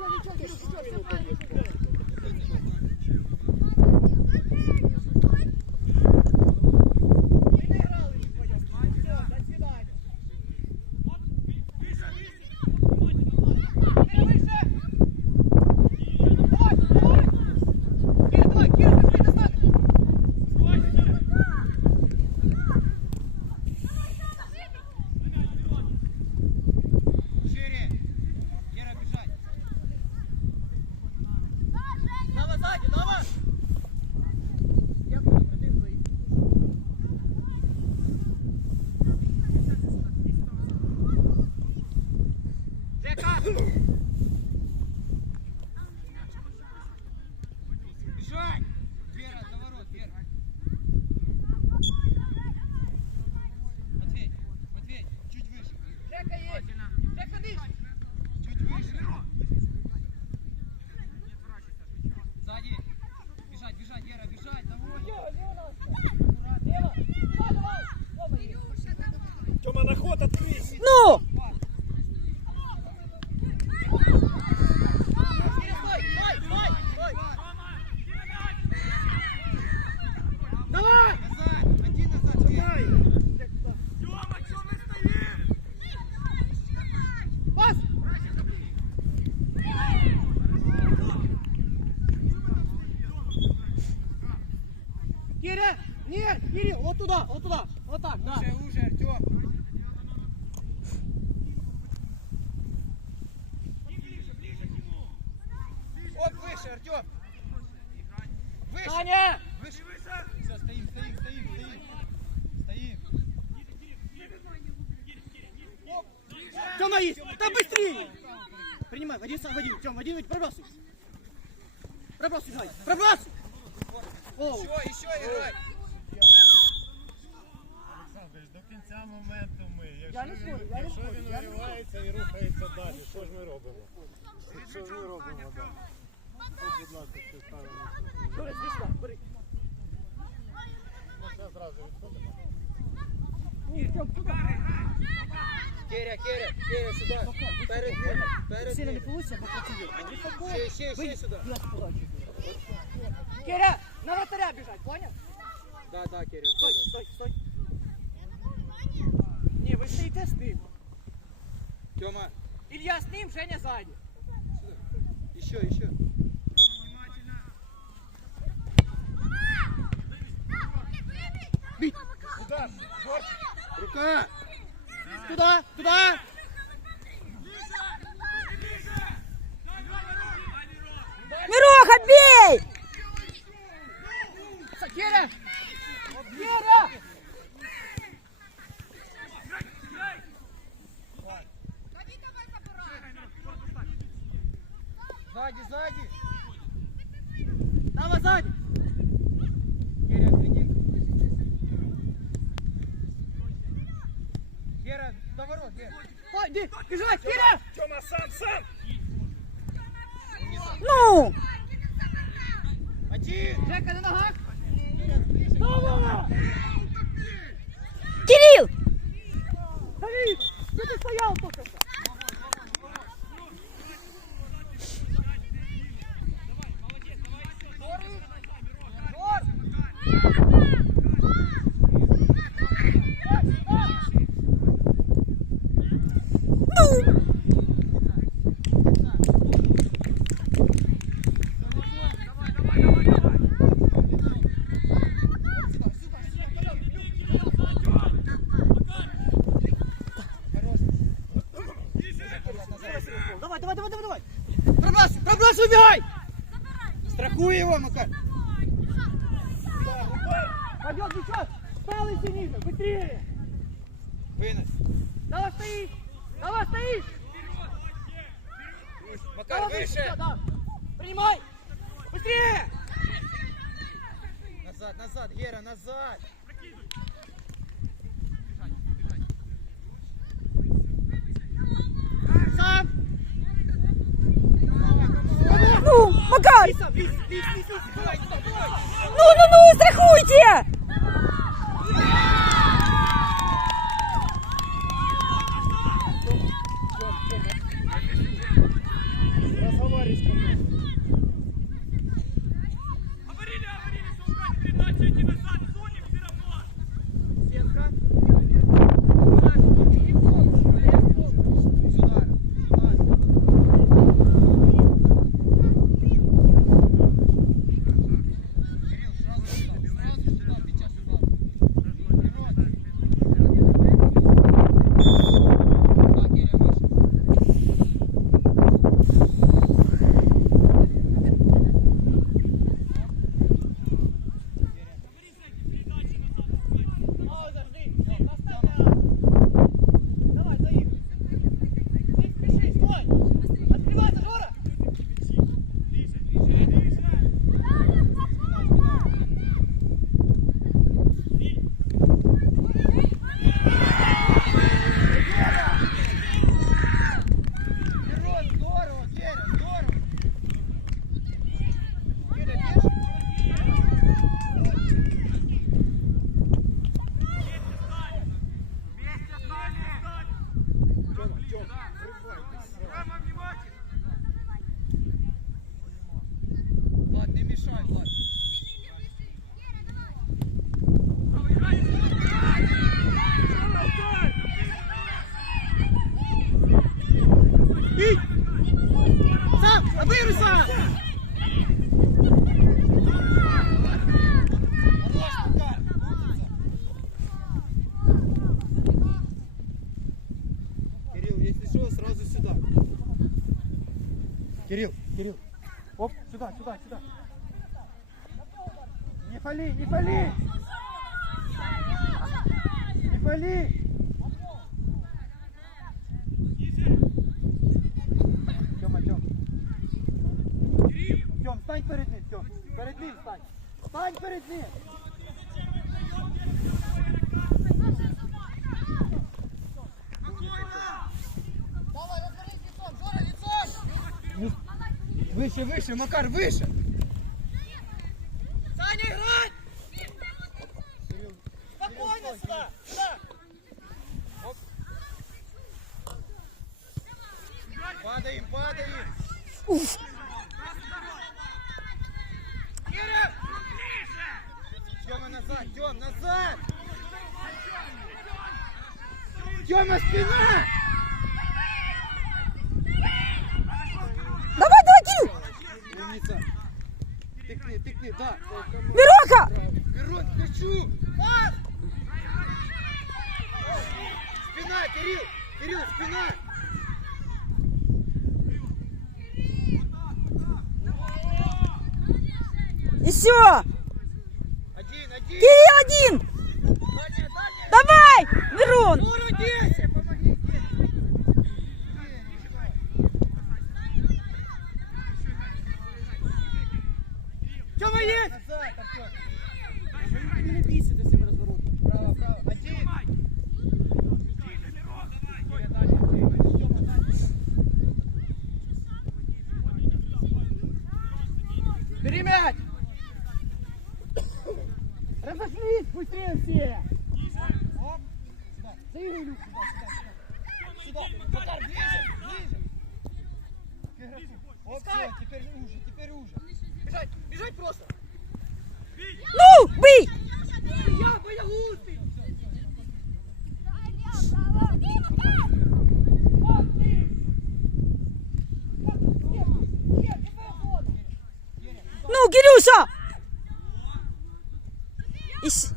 Thank you. Бежать! Вера, до ворот, Вера! Матвей, Матвей, чуть выше. Жека есть! Жека, ниже! Чуть выше. Сзади. Бежать, бежать, Гера, бежать. Давай. Лево! Сюда давай! Тёма, есть. Тьома, на ход открыть! Ну! Стой, стой, стой, стой! Давай! Назад. Один назад. Гера. Пас! Киря! Нет, Кирилл, вот туда, вот туда, вот так, да. Уже, уже, Артем. Оп, выше, Артем. Выше. Таня! Выше, выше. Все, стоим, стоим, стоим, стоим. Стоим. Оп. Тёма есть! Да быстрее! Принимай, в один сам, в один, Тём, в один, пробрасывай. Пробрасывай, Жай, пробрасывай! Еще, еще играй. Олександр, до кінця моменту ми. Я не Якщо спорю, він, я не якщо спорю, він я не виривається і рухається далі, що ж ми робимо? Що ж ми робимо далі? От, будь ласка, ставимо. Іди сюди, бери. Ми все зразу відходимо. Ні. Керя, Керя, Керя, сюда. Перед ним, перед Сильно не ним. получится, бо красиво. Ще, ще, ще сюда. Киря, на вратаря бежать, понял? Да, да, Керя. Стой, стой, стой. Не, вы стоите с ним. Тема, Илья с ним, Женя сзади. еще, еще. Бить. Куда? Рука. Туда, туда. Мироха, бей! Киря! Киря! Сзади, сзади. Давай сзади. Керя, серединку. Гера, до ворот, Гера. Ой, иди, бежать, сам, сам! Ну! Один. Жека на ногах. Давай! Кирилл! Давид, где ты стоял только что? Ну! Давай, давай, давай, давай, давай. Пробрасывай, пробрасывай, убегай! Страхуй его, Макар. Пойдет, девчат! Палочки ниже, быстрее! Вынос. Давай стоишь! Давай стоишь! Макар, Давай, выше. всё, да. Принимай! Быстрее! Назад, назад, Гера, назад. Сам! Ну, Макар! Лиса, лис, лис, лис, лис, давай, давай, давай! Ну, ну, ну, страхуйте! Выше, выше, Макар, выше. Саня, играть! Спокойно сюда! Сюда! Падаем, падаем. Кирилл! Тёма назад, Тём, назад. Тёма, спина. Давай, давай, Кирилл! Умница. Тыкни, тыкни, да. Мироха! Верон, хочу. Пас! Спина, Кирилл. Кирилл, спина. Еще! Один, один. Кирилл один! Дальняя, дальняя. Давай! Мирон! Скоро 10. Помоги. Тёма есть! Назад, Артём. Не бейся до всем разворотом. Право, право. Один. Бери мяч! Разошлись быстрее все! Заиграй, Люк, сюда, сюда, сюда. Сюда, Макар, ближе, ближе. Вот все, теперь уже, теперь уже. Бежать, бежать просто. Ну, бей! Я боягузый. Ну, Кирюша! Ищ-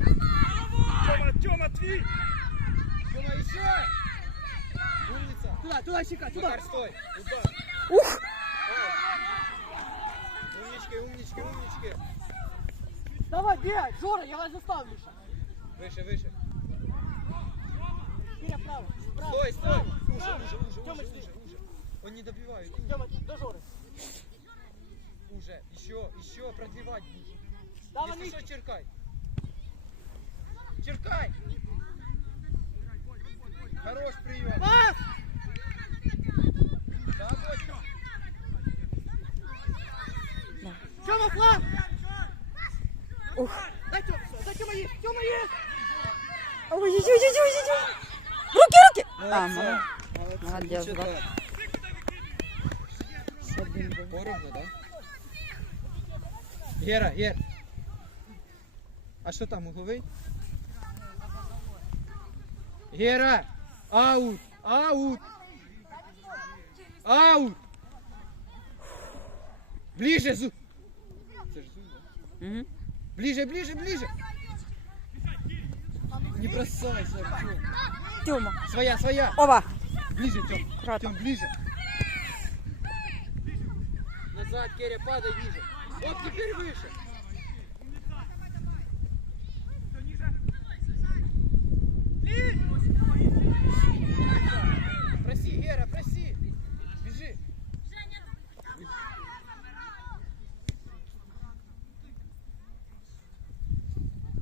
Тьома, Тьома, твій! Тёма, еще. Умница. Туда, туда, щека, туда. Макар, стой. Удар. Ух! Умнички, умнички, умнички. Давай, бегай, Жора, я вас заставлю сейчас. Выше, выше. Киря, право, право. Стой, стой. Уже, уже, уже, уже, сюда. уже, уже. Он не добивает. Тёма, до Жоры. Уже. Еще, еще продвивать ближе. Давай, Если что, черкай. Черкай. Хорош прием. Пас! Да. Тёма, флаг! Ух! Дай Тёма, дай Тёма есть, Тёма есть! Ой-ой-ой-ой-ой-ой! Руки, руки! А, молодец. Молодец, так. Поровну, да? Гера, Гер. А что там, угловый? Гера! Аут! Аут! Аут! Ближе, Зу! Це ж Зу, да? Мгм. Ближе, ближе, ближе! Не бросайся, Артем. Тёма. Своя, своя! Ова! Ближе, Тем. Аккуратно. Тем, ближе. Назад, Керя, падай ниже. Вот теперь выше. Проси, Гера, проси. Бежи.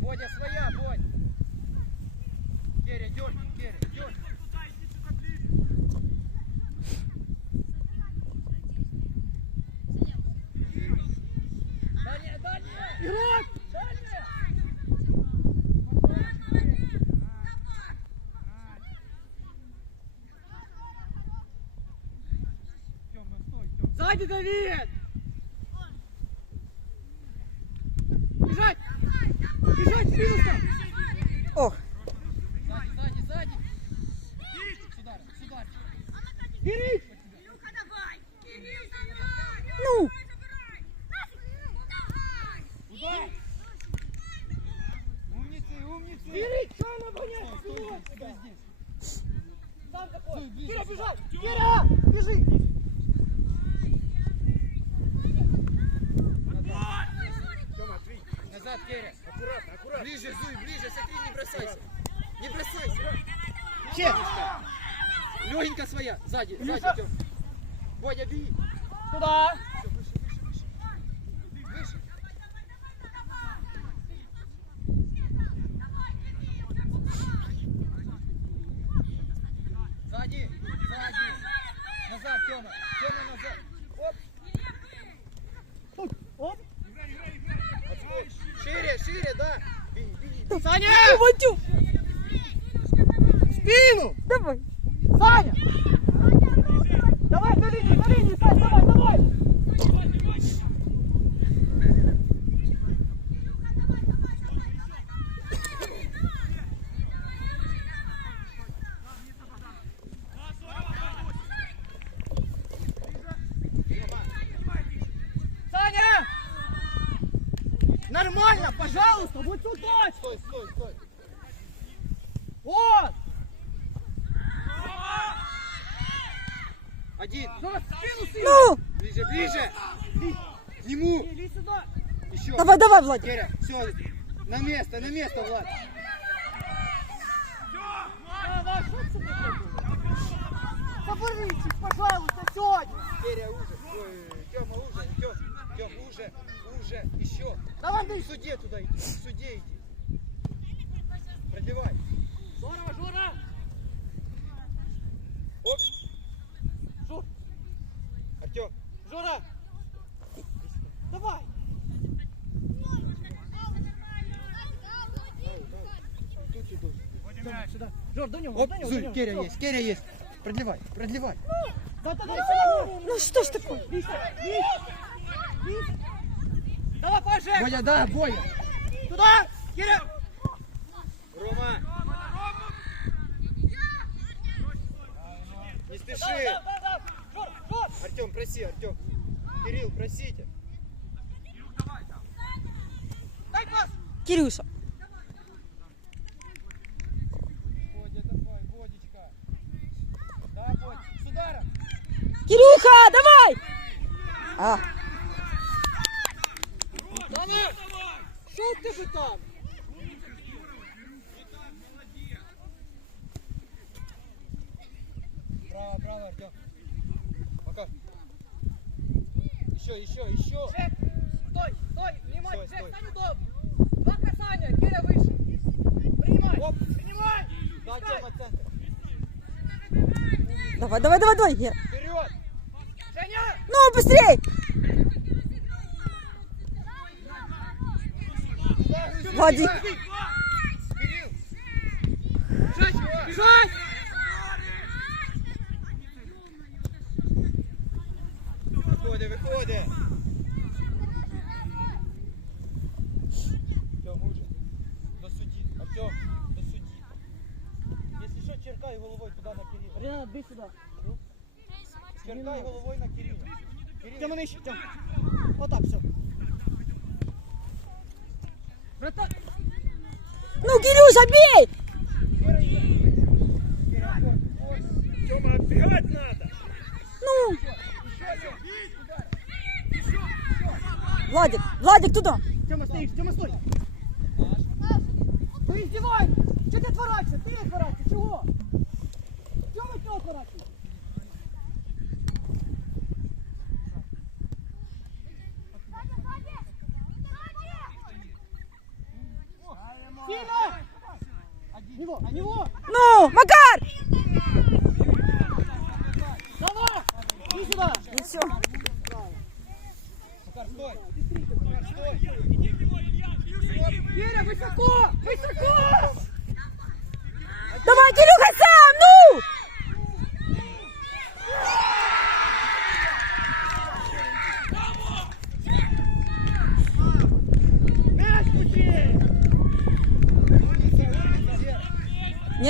Бодя, своя, Бодь. Керя, дёрни, Керя, дёрни. Игрок! Сзади, Давид! Бежать! Бежать, Филса! Ох. Сзади, сзади, сзади. Сюда, сюда. Бери! Ну. Удар! Умницы, умницы. Бери! Что она гоняет? Стой, стой, стой здесь. Сам какой! Стой, ближе Киря, сюда. бежать! Киря! Бежи! Назад, Керя. Аккуратно, аккуратно. Ближе, Зуй, ближе, смотри, не бросайся. Не бросайся. Че? Легенько своя. Сзади, сзади. Бодя, беги. Туда! Выше. Сзади, сзади. Назад, Тёма. Тёма, назад. Оп. Тут! Оп! Шире, шире, да. Беги, беги. Саня! Ватю. Спину! Давай. Саня! Давай, на линии, на линии, Сань, давай, давай! Саня! Нормально, пожалуйста, вот сюда! Стой, стой, стой. Вот! Один. Жора, спину сильно! Ну. Ближе, ближе. К нему. Еще. Давай, давай, Владик. Керя, все. На место, на место, Влад. Давай, такое? Соберитесь, пожалуйста, сегодня! Керя уже. Ой, Тёма уже. Тём, Тём, уже, уже. Еще. Давай, В ты! суде туда иди. В суде иди. Пробивай. Жора, Жора! Оп. Жор, Артем. Жора! Давай! Тут. Сюда, сюда. Жор, до него, Оп, до него, до него. Керя есть, Керя есть. Продлевай, продлевай. Да, да, да, сюда. Ну что ж такое? Миша, Миша, Миша. Давай, Паша! Боя, да, Боя. Туда! Киря! Рома. Не спеши. да, да, да! Жор, Жор! Артем, проси, Артем. Кирилл, просите. Кирюша. Давай, Бодечка. Да, Бодь, с ударом. Кирюха, давай. А, Саня! Что ты бы там? Браво, браво, Артем. Пока. Еще, еще, еще. Джек! Стой, стой! Внимание, Стой, Джек, стой. стань удобно! Два касания, Киря выше! Принимай! Оп. Принимай! Да. Тема, центр. давай, давай, давай, давай. Гера. Вперед. Женя! Ну, быстрей. Кирилл. Бежать! Бежать! Виходи, виходи. Артем, уже. До судді. Артем, до судді. Якщо що, черкай головою туди на Кирилла. Ренат, иди сюда. Черкай головою на Кирилла. Кирилл, Тема нижче, Тем. Вот так, все. Ну, Кирюша, бей. Тёма, отбегать надо. Ну. Владик, Владик, туда. Тема, стоишь, Тема, стой! Ну издевай! Че ты отворачиваешься? Ты отворачиваешься, чего? Чего вы что отворачиваетесь? Сильно! Него, него! Ну, Макар. Давай! Иди сюда! И все. Макар, стой. Макар, стой. Киря, высоко! Высоко! Давай, Кирюха, сам, ну! Мяч включи! Не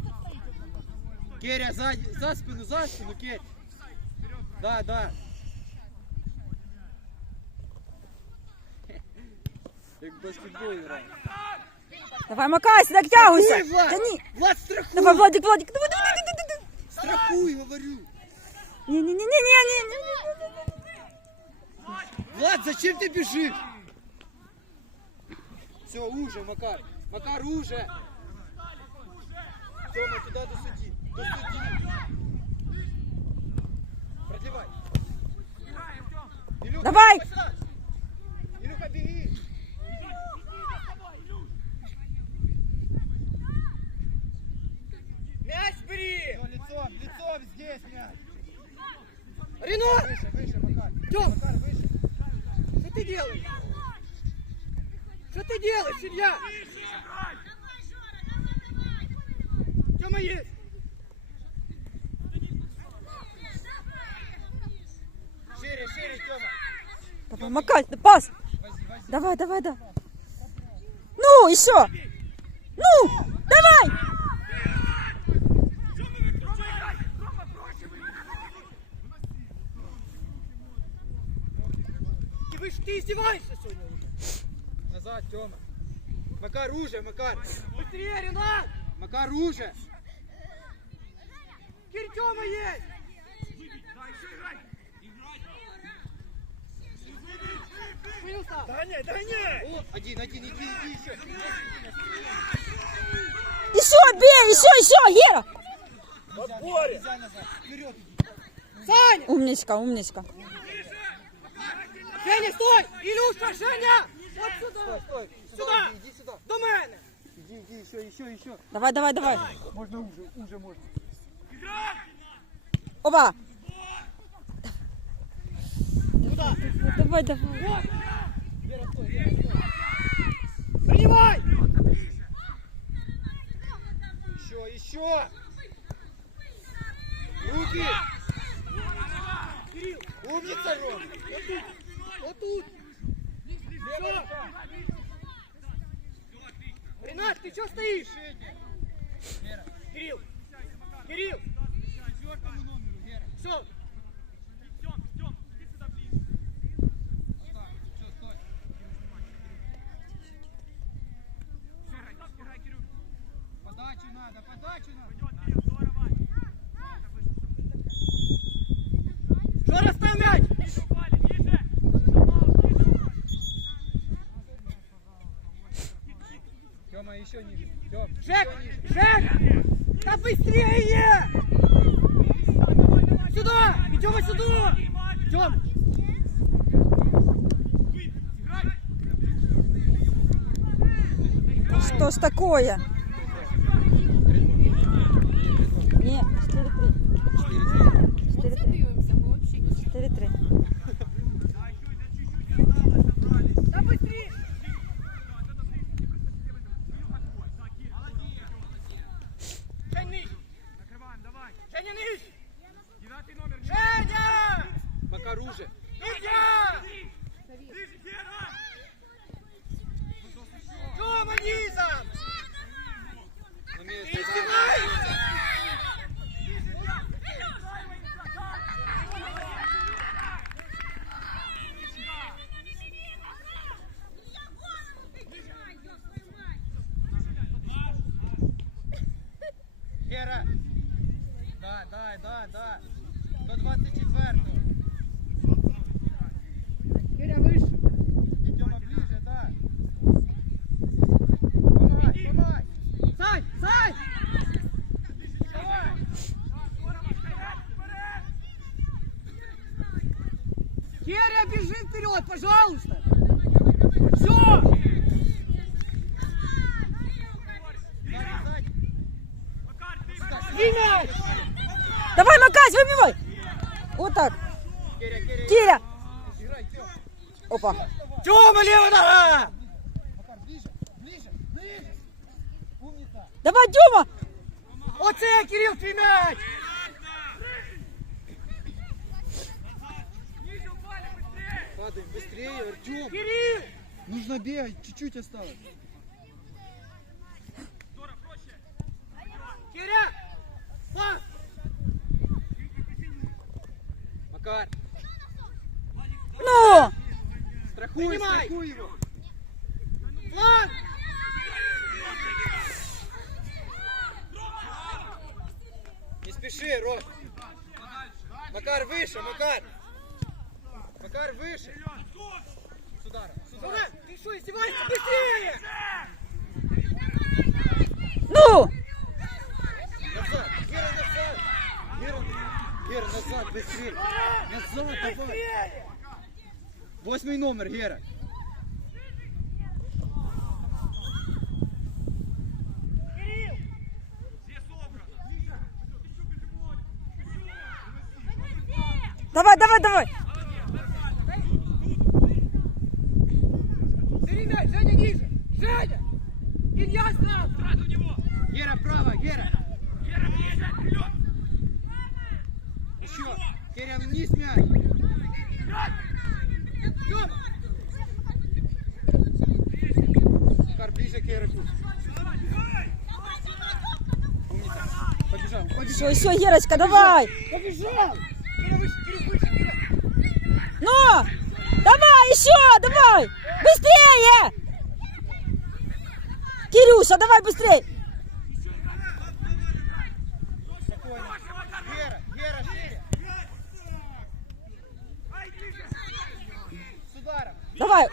тут стоите? Керя, сзади, за спину, за спину, Керь. Да, да. Давай, Макась, дотягивайся. Ой, Влад! Тяни. Влад, страхуй! Давай, Владик, Владик, давай, давай, давай, давай, давай. Страхуй, говорю! Не-не-не-не-не-не. Влад, зачем ты бежишь? Все, уже, Макар. Макар, уже. Тёма, туда до судьи. До судьи. Продлевай. Илюха, Давай. сюда. Илюха, беги. Мяч бери! Всё, лицом, лицом здесь мяч. Ренат! Тём! Что ты делаешь? Что ты делаешь, Илья? Тёма есть! Шире, шире, Тёма. Давай, Макась, да пас. Давай, давай, да. Ну, еще. Ну, Ж ты издеваешься сегодня уже? Назад, Тёма. Макар, уже, Макар. Быстрее, Ренат! Макар, уже. Кирь, Тёма есть! Появился! Догоняй, догоняй! О, один, один, иди, иди еще. Еще бей, еще, еще, Гера. Иди. Саня! Умничка, умничка. Женя, стой! Илюша, Женя! Вот сюда! Стой, стой. Сюда! Иди, иди сюда. До мене! Иди, иди, еще, еще, еще. Давай, давай, давай. Можно уже, уже можно. Оба. Куда? Давай, давай. Вот! Вера, стой, Вера, стой. Принимай! Еще, еще. Руки. Умница, Ром. Вот тут! Всё! Ренат, ты что стоишь? Кирилл! Кирилл! Все! Все, стой. Подачу надо, подачу надо. Жора, ставь мяч! Еще ниже. Тём, Жек! Жек! Да быстрее! Сюда! Идем сюда! Идем! Что ж такое? Не, 4-3. 4-3. 4-3. Да быстрее! Жень, ниже! Женя, ниже! Женя! Макар, уже. Илья! Тёма, низом! На место, Ты да. издеваешься? да, да. До 24-го. Киря, вище. Тьома ближе, да. Помагай, помагай. Сань, Сань! Давай. Киря, бежи вперед, пожалуйста! Все! Мяч! Давай, Макась, выбивай. Вот так. Киря. Опа. Тёма, левая нога! Давай, Дюма. Оце, Кирилл, твій мяч! Падаем быстрее, Артем. Кирилл! Нужно бегать, чуть-чуть осталось. Киря! Пас! Макар, Ну. страхуй, Принимай. страхуй его. Фланг! Не спеши, Ром. Макар, выше, Макар. Макар, выше. Сюда. Сурен, ты что, издеваешься? Быстрее! Ну. Назад, Гера, назад. Гера, Гера, назад, быстрее. Назад, давай. Восьмой номер, Гера. Кирилл! Давай, давай, давай. Бери мяч, Женя ниже! Женя! Илья сразу! Гера, право, Гера. Еще. Гера, вниз мяч. Тёма! Макар, ближе к игроку. Умница. Побежал. Все, Герочка, давай. Побежал! Ну. Давай, еще, давай. Быстрее. Кирюша, давай быстрее. Давай.